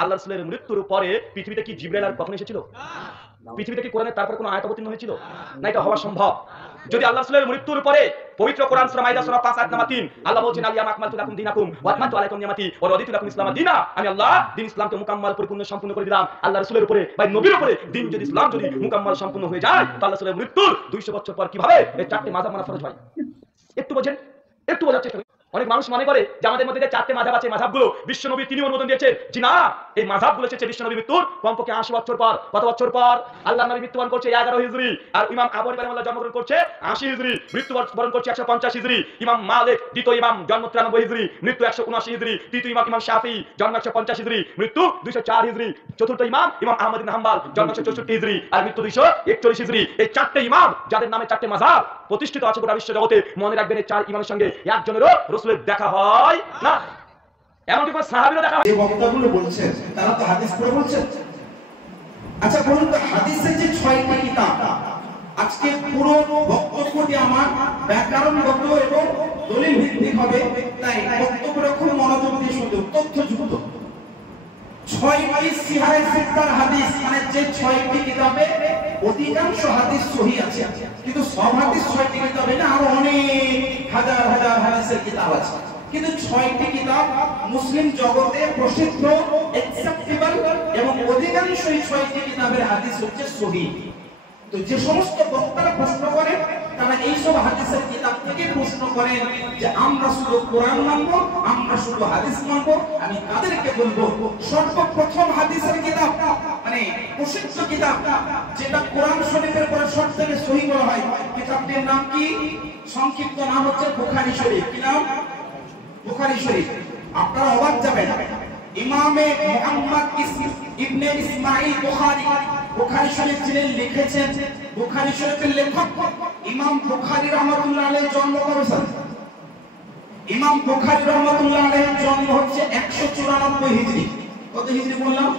আল্লাহ রাসূলের মৃত্যুর পরে পৃথিবীতে কি জিবরাইল আর কখনো এসেছিল? পৃথিবীতে কি কোরআনের তারপর কোনো আয়াত অবতীর্ণ হয়েছিল? না, এটা হওয়া সম্ভব। যদি আল্লাহ রাসূলের মৃত্যুর পরে পবিত্র কোরআন সূরা মাইদা সূরা 5 আয়াত নাম্বার 3 আল্লাহ বলছেন আল ইয়াউমা আকমালতু লাকুম দীনাকুম ওয়া আতমামতু আলাইকুম নি'মাতি ওয়া রাদিতু লাকুম ইসলাম দীনা। আমি আল্লাহ দ্বীন ইসলামকে মুকাম্মাল পরিপূর্ণ সম্পূর্ণ করে দিলাম। আল্লাহ রাসূলের উপরে বা নবীর উপরে দ্বীন যদি ইসলাম যদি মুকাম্মাল সম্পূর্ণ হয়ে যায় তাহলে আল্লাহ রাসূলের মৃত্যুর 200 বছর পর কিভাবে এই চারটি মাযহাব মানা ফরজ হয়? একটু বোঝেন, একটু বোঝার চেষ্টা করুন। অনেক মানুষ মনে করে যে আমাদের মধ্যে যে চারটি মাযহাব আছে, মাযহাবগুলো বিশ্বনবী তিনি অনুমোদন দিয়েছে। জি না, এই মাযহাবগুলো এসেছে বিশ্বনবীর মৃত্যুর কমপক্ষে 80 বছর পর। কত বছর পর? আল্লাহর নবী মৃত্যুবরণ করছে 11 হিজরি, আর ইমাম আবু হানিফা রাহিমাহুল্লাহ জন্মগ্রহণ করছে 80 হিজরি, মৃত্যুবরণ করছে 150 হিজরি। ইমাম মালিক দ্বিতীয় ইমাম জন্ম 93 হিজরি, মৃত্যু 179 হিজরি। তৃতীয় ইমাম ইমাম শাফিঈ জন্ম 150 হিজরি, মৃত্যু 204 হিজরি। চতুর্থ ইমাম ইমাম আহমদ ইবনে হাম্বল জন্ম 164 হিজরি, আর মৃত্যু 241 হিজরি। এই চারটি ইমাম যাদের নামে চারটি মাযহাব প্রতিষ্ঠিত আছে গোটা বিশ্ব জগতে, মনে রাখবেন এই চার ইমামের সঙ্গে একজনেরও রাসূলের দেখা হয় না। এমনকি কোন সাহাবীরও দেখা হয়। এই বক্তাগুলো বলছেন তারা তো হাদিস পড়ে বলছেন। আচ্ছা বলুন তো, হাদিসের যে 6টি কিতাব, আজকে পুরো বক্তব্যটি আমার ব্যাকরণগত এবং দলিল ভিত্তিক হবে, তাই বক্তব্যটা খুব মনোযোগ দিয়ে শুনতে, তথ্যযুক্ত। 6টি সিহাহে সিত্তার হাদিস, মানে যে 6টি কিতাবে অধিকাংশ হাদিস সহিহ আছে, কিন্তু সব হাদিস 6টি কিতাবে না, আরো অনেক হাজার হাজার হাদিসের কিতাব আছে। কিন্তু 6টি কিতাব মুসলিম জগতে প্রসিদ্ধ, অ্যাকসেপ্টেবল, এবং অধিকাংশ এই 6টি কিতাবের হাদিস হচ্ছে সহিহ। তো যে সমস্ত বক্তারা প্রশ্ন করেন তারা এইসব হাদিসের কিতাব থেকে প্রশ্ন করেন যে আমরা শুধু কোরআন মানবো, আমরা শুধু হাদিস মানবো। আমি তাদেরকে বলবো, সর্বপ্রথম হাদিসের কিতাব, মানে প্রসিদ্ধ কিতাব, যেটা কোরআন শরীফের পরে সবথেকে সহিহ বলা হয়, কিতাবটির নাম কি? সংক্ষিপ্ত নাম হচ্ছে বুখারী শরীফ। কি নাম? বুখারী শরীফ। আপনারা অবাক যাবেন, ইমামে মুহাম্মদ ইবনে ইসমাঈল বুখারী বুখারী শরীফ যিনি লিখেছেন, বুখারী শরীফের লেখক ইমাম বুখারী রাহমাতুল্লাহ আলাইহি জন্ম করেছেন। ইমাম বুখারী রাহমাতুল্লাহ আলাইহি জন্ম হচ্ছে 194 হিজরি। কত হিজরি বললাম?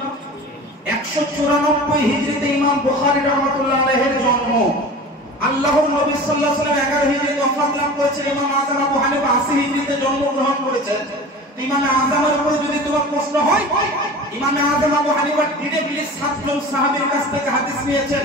194 হিজরিতে ইমাম বুখারী রাহমাতুল্লাহ আলাইহির জন্ম। আল্লাহর নবী সাল্লাল্লাহু আলাইহি ওয়াসাল্লাম 11 হিজরিতে ওফাত লাভ করেছেন। ইমাম আযম আবু হানিফা 80 হিজরিতে জন্মগ্রহণ করেছেন। ইমামে আযমের উপরে যদি তোমার প্রশ্ন হয়, ইমামে আযম আবু হানিফা ডিরেক্টলি 7 জন সাহাবীর কাছ থেকে হাদিস নিয়েছেন,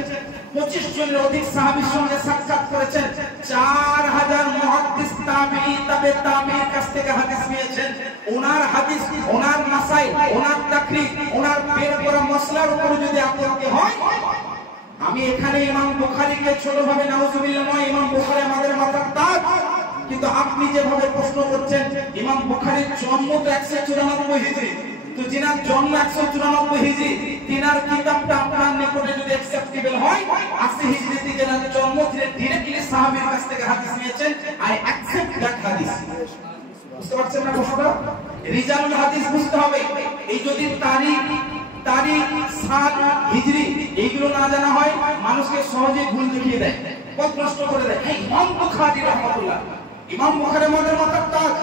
25 জনের অধিক সাহাবীর সঙ্গে সাক্ষাৎ করেছেন, 4000 মুহাদ্দিস তাবিঈ তাবে তাবিঈর কাছ থেকে হাদিস নিয়েছেন। ওনার হাদিস, ওনার মাসাইল, ওনার তাকরীর, ওনার বের করা মাসলার উপরে যদি আপত্তি হয়, আমি এখানে ইমাম বুখারীকে ছোটভাবে নাউজুবিল্লাহ নয়, ইমাম বুখারী আমাদের মাথার তাজ। কিন্তু আপনি যেভাবে প্রশ্ন করছেন, ইমাম বুখারীর জন্ম তো 194 হিজরি, তো যিনার জন্ম 194 হিজরি, তিনার কিতাবটা আপনার নিকটে যদি অ্যাকসেপ্টেবল হয়, 80 হিজরিতে যিনার জন্ম, তিনি ডাইরেক্টলি সাহাবীর কাছ থেকে হাদিস নিয়েছেন। আই অ্যাকসেপ্ট দ্যাট হাদিস। বুঝতে পারছেন না কথাটা? রিজালুল হাদিস বুঝতে হবে। এই যদি তারিখ, সাল, হিজরি এইগুলো না জানা হয়, মানুষকে সহজে ভুল দেখিয়ে দেয়, পথ নষ্ট করে দেয়। এই ইমাম বুখারী রাহমাতুল্লাহ, ইমাম বুখারী আমাদের মাথার তাজ,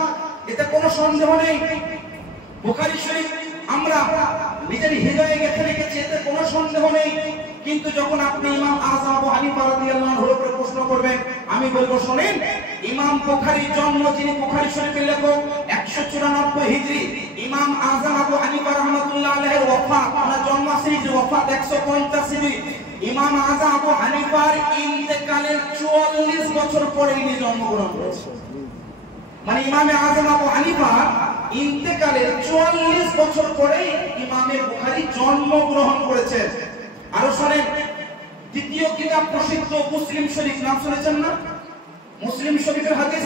এতে কোনো সন্দেহ নেই। বুখারী শরীফ আমরা নিজের হৃদয়ে গেঁথে রেখেছি, এতে কোনো সন্দেহ নেই। কিন্তু যখন আপনি ইমাম আযম আবু হানিফা রাদিয়াল্লাহু আনহুর উপরে প্রশ্ন করবেন, আমি বলবো শুনেন, ইমাম বুখারীর জন্ম, যিনি বুখারী শরীফের লেখক, 194 হিজরি। ইমাম আযম আবু হানিফা রাহমাতুল্লাহ আলাইহির ওয়াফাত, ওনার জন্ম 80 হিজরি, ওয়াফাত 150 হিজরি। ইমাম আযম আবু হানিফার ইন্তেকালের 44 বছর পরে ইনি জন্মগ্রহণ করেছেন। মানে ইমামে আযম আবু হানিফা ইন্তেকালের 44 বছর পরে ইমামে বুখারী জন্মগ্রহণ করেছেন। আরো শুনেন, দ্বিতীয় কিতাব প্রসিদ্ধ মুসলিম শরীফ, নাম শুনেছেন না? মুসলিম শরীফের হাদিস,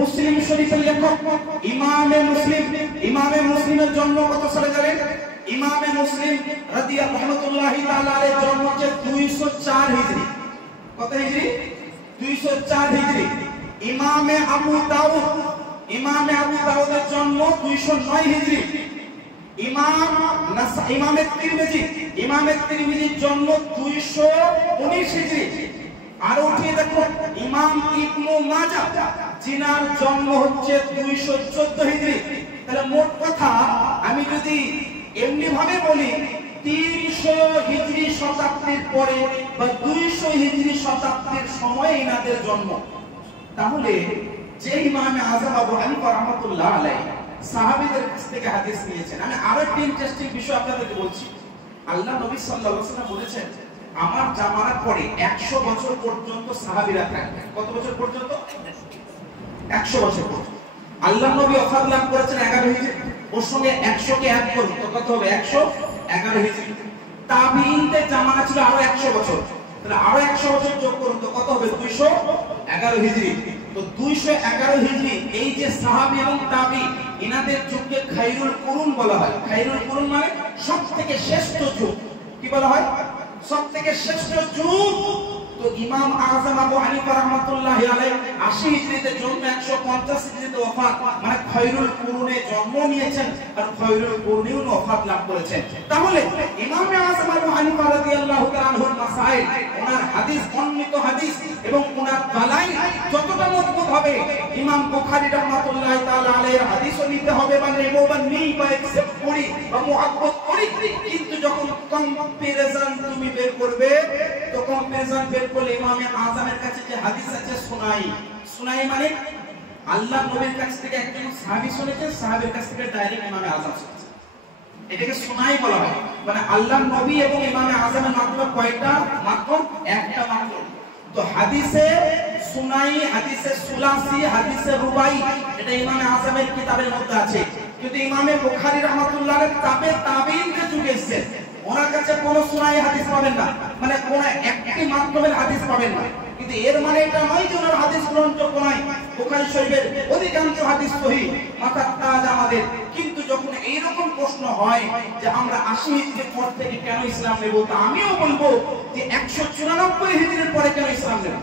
মুসলিম শরীফের লেখক ইমামে মুসলিম। ইমামে মুসলিমের জন্ম কত সালে জানেন? ইমামে মুসলিম রাদিয়াল্লাহু তাআলা আলাইহির জন্ম হচ্ছে 204 হিজরি। কত হিজরি? 204 হিজরি। ইমামে আবু দাউদের জন্ম 209 হিজরি। ইমামে তিরমিজির জন্ম 219 হিজরি। আর উঠিয়ে দেখো, ইমাম ইবনে মাজাহ, যিনার জন্ম হচ্ছে 214 হিজরি। তাহলে মোট কথা আমি যদি এমনি ভাবে বলি, 300 হিজরি শতাব্দীর পরে বা 200 হিজরি শতাব্দীর সময়ে ইনাদের জন্ম। তাহলে যে ইমামে আযম আবু হানিফা রাহমাতুল্লাহ আলাইহি সাহাবীদের কাছ থেকে হাদিস নিয়েছেন। আমি আরো একটা ইন্টারেস্টিং বিষয় আপনাদেরকে বলছি। আল্লাহ নবী সাল্লাল্লাহু আলাইহি ওয়াসাল্লাম বলেছেন, আমার জামানার পরে 100 বছর পর্যন্ত সাহাবীরা থাকবে। কত বছর পর্যন্ত? 100 বছর পর্যন্ত। আল্লাহ নবী ওফাত লাভ করেছেন 11 হিজরি, ওর সঙ্গে 100 কে এক করুন তো কত হবে? 111 হিজরি। তাবিঈনদের জামানা ছিল আরো 100 বছর, তাহলে আরো 100 বছর যোগ করুন তো কত হবে? 211 হিজরি। তো 211 হিজরি এই যে সাহাবী এবং তাবী ইনাদের যুগকে খায়রুল কুরুন বলা হয়। খায়রুল কুরুন মানে সবথেকে শ্রেষ্ঠ যুগ। কি বলা হয়? সবথেকে শ্রেষ্ঠ যুগ। তো ইমাম আযম আবু হানিফা রাহমাতুল্লাহি আলাইহি 80 হিজরিতে জন্ম, 150 হিজরিতে ওফাত, মানে খায়রুল কুরুনে জন্ম নিয়েছেন আর খায়রুল কুরুনেও ওফাত লাভ করেছেন। তাহলে ইমাম আযম আবু হানিফা রাদিয়াল্লাহু তাআলা আনহুর মাসাইল, ওনার হাদিস, অন্বিত হাদিস এবং ওনার দালাইল যতটা মজবুত হবে, ইমাম বুখারী রাহমাতুল্লাহি তাআলা আলাইহির হাদিসও নিতে হবে বা নেব বা নেই বা একসেপ্ট করি বা মুহাব্বত করি। কিন্তু যখন কম্পারিজন তুমি বের করবে, তো কম্পারিজন বের করলে ইমামে আযমের কাছে যে হাদিস আছে সুনাই মানে আল্লাহ নবীর কাছ থেকে একজন সাহাবী শুনেছেন, সাহাবীর কাছ থেকে ডাইরেক্ট ইমামে আযম শুনেছেন, এটাকে সুনাই বলা হয়। মানে আল্লাহ নবী এবং ইমামে আযমের মাধ্যমে কয়টা? মাত্র একটা মাত্র। তো হাদিসে সুনাই, হাদিসে সুলাসি, হাদিসে রুবাই, এটা ইমামে আযমের কিতাবের মধ্যে আছে। কিন্তু ইমামে বুখারী রাহমাতুল্লাহ আলাইহি তাবিঈনদের যুগে এসেছে, ওনার কাছে কোনো সুনাই হাদিস পাবেন না, মানে কোন একটি মাধ্যমের হাদিস পাবেন না। কিন্তু এর মানে এটা নয় যে ওনার হাদিস গ্রহণযোগ্য নয়। বুখারী শরীফের অধিকাংশ হাদিস সহিহ, মাথার তাজ আমাদের। কিন্তু যখন এইরকম প্রশ্ন হয় যে আমরা 80 হিজরির পর থেকে কেন ইসলাম নেব, তা আমিও বলবো যে 194 হিজরির পরে কেন ইসলাম নেব।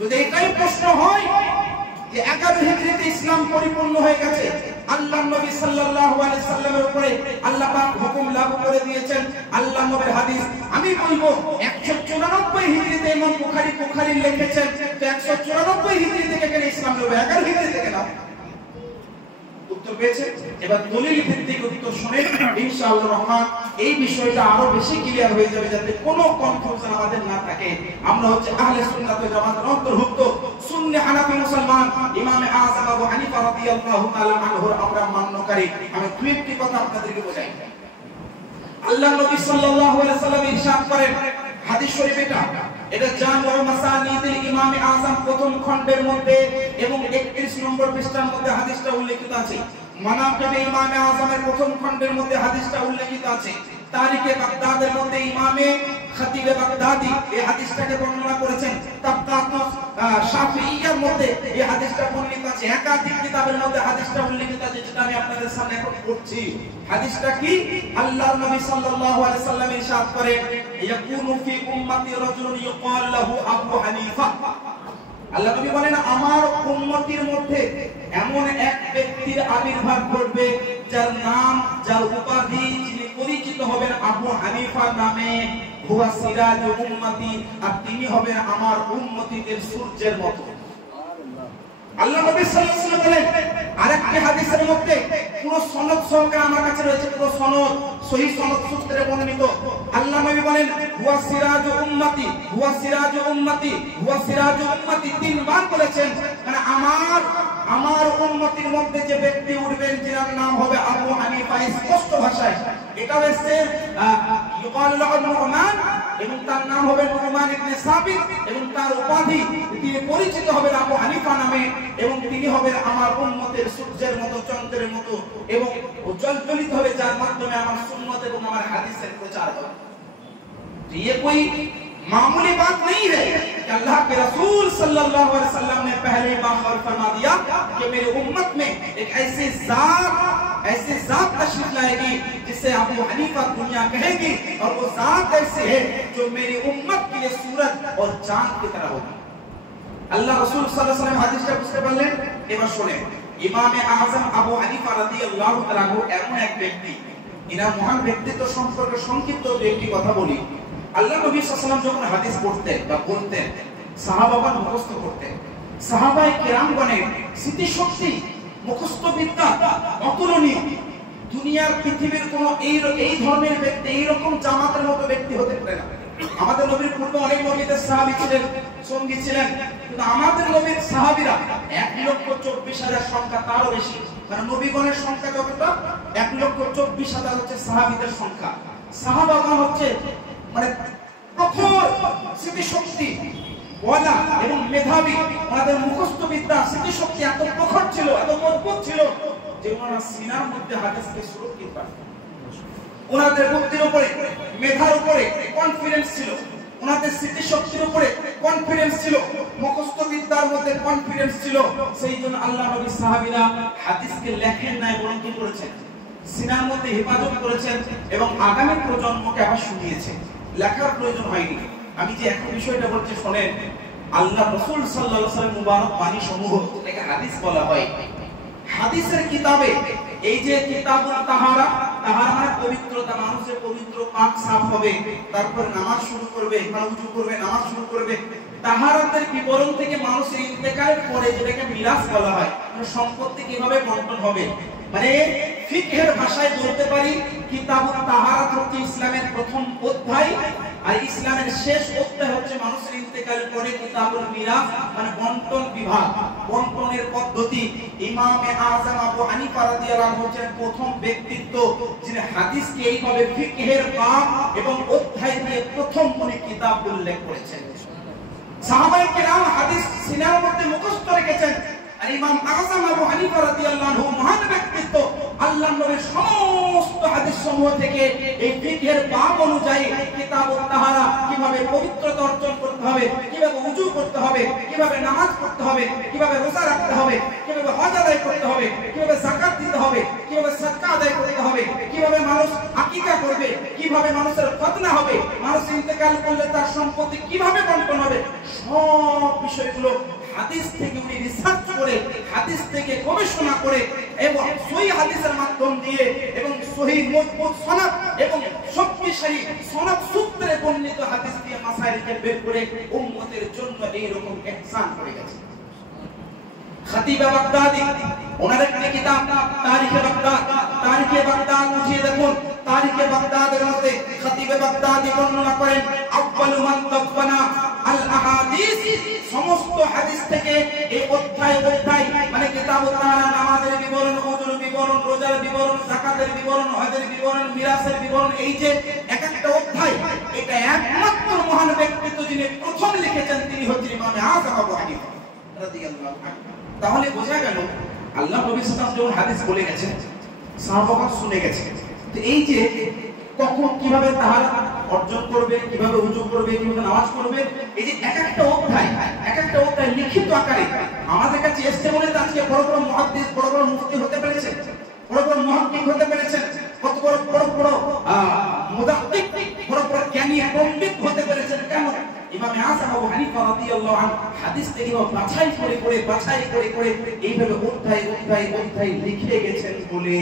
যদি এটাই প্রশ্ন হয় যে 11 হিজরিতে ইসলাম পরিপূর্ণ হয়ে গেছে, আল্লাহ নবী সাল্লাল্লাহু আলাইহি সাল্লামের উপরে আল্লাহ পাক হুকুম লাগু করে দিয়েছেন, আল্লাহ নবীর হাদিস, আমি বলবো 194 হিজরিতে ইমাম বুখারী লিখেছেন, তো 194 হিজরি থেকে কেন ইসলাম নেব, 11 হিজরি থেকে না? উত্তর পেয়েছেন? এবার দলিল ভিত্তিক উত্তর শুনে ইনশাআল্লাহ রহমান এই বিষয়টা আরো বেশি ক্লিয়ার হয়ে যাবে, যাতে কোনো কনফিউশন আমাদের না থাকে। আমরা হচ্ছে আহলে সুন্নাত ওয়াল জামাতের অন্তর্ভুক্ত সুন্নি হানাফি মুসলমান। ইমামে আযম আবু হানিফা রাদিয়াল্লাহু তাআলা আনহুর আমরা মান্যকারী। আমি দুই একটি কথা আপনাদেরকে বোঝাই। আল্লাহ নবী সাল্লাল্লাহু আলাইহি সাল্লাম ইরশাদ করেন, হাদিস শরীফ এটা জামিউ মাসানিদুল ইমামে আযম প্রথম খণ্ডের মধ্যে এবং 31 নম্বর পৃষ্ঠার মধ্যে হাদিসটা উল্লেখিত আছে। মানাকিবে ইমামে আযমের প্রথম খণ্ডের মধ্যে হাদিসটা উল্লেখিত আছে। তারিখে বাগদাদের মধ্যে ইমামে খতিবে বাগদাদি এই হাদিসটাকে বর্ণনা করেছেন। তাবকাতুস শাফিঈয়ার মধ্যে এই হাদিসটা বর্ণিত আছে। একাধিক কিতাবের মধ্যে হাদিসটা উল্লেখিত আছে, যেটা আমি আপনাদের সামনে এখন পড়ছি। হাদিসটা কি? আল্লাহর নবী সাল্লাল্লাহু আলাইহি সাল্লাম ইরশাদ করেন, ইয়াকুনু ফি উম্মতি রাজুলুন ইউকাল লাহু আবু হানিফা। আল্লাহ নবী বলেন, আমার উম্মতির মধ্যে এমন এক ব্যক্তির আবির্ভাব ঘটবে যার নাম, যার উপাধি, যিনি পরিচিত হবেন আবু হানিফা নামে। হুয়া সিরাজু উম্মতি, আর তিনি হবেন আমার উম্মতিদের সূর্যের মতো। আল্লাহ নবী সাল্লাল্লাহু আলাইহি ওয়াসাল্লাম বলেন আরেকটি হাদিসের মধ্যে, পুরো সনদ সহকারে আমার কাছে রয়েছে, পুরো সনদ সহিহ সনদ সূত্রে বর্ণিত। আল্লাহ নবী বলেন, হুয়া সিরাজু উম্মতি, হুয়া সিরাজু উম্মতি, হুয়া সিরাজু উম্মতি, তিনবার বলেছেন। মানে আমার উম্মতির মধ্যে যে ব্যক্তি উঠবেন, যার নাম হবে আবু হানিফা, স্পষ্ট ভাষায় এটা হচ্ছে ইউকাল লাহু নুমান, এবং তার নাম হবে নুমান ইবনে সাবিত, এবং তার উপাধি, তিনি পরিচিত হবেন আবু হানিফা নামে, এবং তিনি হবেন আমার উম্মতের সূর্যের মতো, চন্দ্রের মতো, এবং উজ্জ্বলিত হবে, যার মাধ্যমে আমার সুন্নাত এবং আমার হাদিসের প্রচার হবে। ये कोई मामूली बात नहीं है कि अल्लाह के रसूल सल्लल्लाहु अलैहि वसल्लम ने पहले बार फरमा दिया कि मेरी उम्मत में एक ऐसी जात तशरीफ लाएगी जिसे अबू हनीफा दुनिया कहेगी, और वो जात ऐसी है जो मेरी उम्मत के लिए सूरज और चांद की तरह होगी। अल्लाह रसूल सल्लल्लाहु अलैहि वसल्लम হাদিসটা বুঝতে পারলেন? এবার শুনেন, ইমামে আযম আবু হানিফা রাদিয়াল্লাহু তাআলা এমন এক ব্যক্তি, ইনার মহান ব্যক্তিত্ব সম্পর্কে সংক্ষিপ্ত একটি কথা বলি। আল্লাহ নবী সাল্লাল্লাহু আলাইহি ওয়াসাল্লাম যখন হাদিস পড়তেন বা বলতেন, সাহাবাগণ মুখস্থ করতেন। সাহাবায়ে কেরামগণের স্মৃতিশক্তি, মুখস্থ বিদ্যা অতুলনীয়। দুনিয়ার পৃথিবীর কোনো এই ধরনের ব্যক্তি, এই রকম জামাতের মতো ব্যক্তি হতে পারে না। আমাদের নবীর পূর্বে অনেক নবীদের সাহাবী ছিলেন, সঙ্গী ছিলেন। কিন্তু আমাদের নবীর সাহাবীরা 1,24,000 সংখ্যা, তারও বেশি। মানে নবীগণের সংখ্যা যতটা, 1,24,000 হচ্ছে সাহাবীদের সংখ্যা। সাহাবাগণ হচ্ছে মানে প্রখর স্মৃতিশক্তি ওয়ালা এবং মেধাবী। ওনাদের মুখস্থ বিদ্যা, স্মৃতিশক্তি এত প্রখর ছিল, এত মজবুত ছিল যে ওনারা সিনার মধ্যে হাদিসকে সুরক্ষিত রাখতেন। ওনাদের বুদ্ধির উপরে, মেধার উপরে কনফিডেন্স ছিল, ওনাদের স্মৃতিশক্তির উপরে কনফিডেন্স ছিল, মুখস্থ বিদ্যার মধ্যে কনফিডেন্স ছিল। সেই জন্য আল্লাহ নবী সাহাবীরা হাদিসকে লেখেন নাই, বরং কি করেছেন? সিনার মধ্যে হেফাজত করেছেন এবং আগামী প্রজন্মকে আবার শুনিয়েছেন। লেখার প্রয়োজন হয়নি। আমি যে এখন বিষয়টা বলছি শোনেন, আল্লাহ রাসূল সাল্লাল্লাহু আলাইহি ওয়াসাল্লাম মুবারক বাণী সমূহ, এটাকে হাদিস বলা হয়। হাদিসের কিতাবে এই যে কিতাবুল তাহারা, তাহারা মানে পবিত্রতা, মানুষের পবিত্র পাক সাফ হবে, তারপর নামাজ শুরু করবে, ওযু করবে, নামাজ শুরু করবে। তাহারাতের বিবরণ থেকে মানুষের ইন্তেকালের পরে যেটাকে মিরাস বলা হয়, মানে সম্পত্তি কিভাবে বন্টন হবে, মানে ফিকহের ভাষায় বলতে পারি কিতাবুল তাহারাত হচ্ছে ইসলামের প্রথম অধ্যায়, আর ইসলামের শেষ অধ্যায় হচ্ছে মানুষের ইন্তেকালের পরে কিতাবুল মিরাস, মানে বন্টন বিভাগ, বন্টনের পদ্ধতি। ইমামে আযম আবু হানিফা রাদিয়াল্লাহু আনহু হচ্ছেন প্রথম ব্যক্তিত্ব যিনি হাদিসকে এইভাবে ফিকহের বাব এবং অধ্যায় দিয়ে প্রথম উনি কিতাব উল্লেখ করেছেন। সাহাবায়ে কেরাম হাদিস সিনার মধ্যে মুখস্থ রেখেছেন। আর ইমাম আযম আবু হানিফা রাদিয়াল্লাহু আনহু মহান ব্যক্তিত্ব, আল্লাহর নবীর সমস্ত হাদিস সমূহ থেকে এই ফিকহের বাব অনুযায়ী কিতাবুত তাহারা, কিভাবে পবিত্রতা অর্জন করতে হবে, কিভাবে ওযু করতে হবে, কিভাবে নামাজ পড়তে হবে, কিভাবে রোজা রাখতে হবে, কিভাবে হজ আদায় করতে হবে, কিভাবে যাকাত দিতে হবে, কিভাবে সাদকা আদায় করতে হবে, কিভাবে মানুষ আকীকা করবে, কিভাবে মানুষের খতনা হবে, মানুষ ইন্তেকাল করলে তার সম্পত্তি কিভাবে বন্টন হবে, সব বিষয়গুলো হাদিস থেকে উনি রিসার্চ করে, হাদিস থেকে গবেষণা করে এবং সহিহ হাদিসের মাধ্যম দিয়ে এবং সহিহ মজবুত সনদ এবং শক্তিশালী সনদ সূত্রে বর্ণিত হাদিস দিয়ে মাসাইলকে বের করে উম্মতের জন্য এই রকম ইহসান করে গেছে। খতিব বাগদাদি, ওনার একটি কিতাব তারিখে বাগদাদ, তারিখে বাগদাদ উঠিয়ে দেখুন, তারিখে বাগদাদের মধ্যে খতিব বাগদাদি বর্ণনা করেন আউয়ালু মান তাফানা আল আহাদিস, সমস্ত হাদিস থেকে এই অধ্যায় মানে কিতাবুত তাহারা, নামাজের বিবরণ, ওযুর বিবরণ, রোজার বিবরণ, যাকাতের বিবরণ, হজের বিবরণ, মিরাসের বিবরণ, এই যে এক একটা অধ্যায়, এটা একমাত্র মহান ব্যক্তিত্ব যিনি প্রথম লিখেছেন তিনি হচ্ছেন ইমাম আযম আবু হানিফা রাদিয়াল্লাহু আনহু। তাহলে বোঝা গেল আল্লাহ নবী সাল্লাল্লাহু আলাইহি ওয়াসাল্লাম যখন হাদিস বলে গেছেন, সাহাবাগণ শুনে গেছেন। তো এই যে কখন কিভাবে তাহারা অর্জন করবে, কিভাবে ওযু করবে, কিভাবে নামাজ পড়বে, এই যে এক একটা অধ্যায় লিখিত আকারে আমাদের কাছে এসেছে বলে আজকে বড় বড় মুহাদ্দিস, বড় বড় মুফতি হতে পেরেছেন, বড় বড় মুহাক্কিক হতে পেরেছেন, কত বড় মুদাক্কিক, বড় বড় জ্ঞানী পণ্ডিত হতে পেরেছেন। কেন? ইমাম আযম আবু হানিফা রাদিয়াল্লাহু আনহু হাদিস থেকে বাছাই করে এইভাবে অধ্যায় লিখে গেছেন বলে।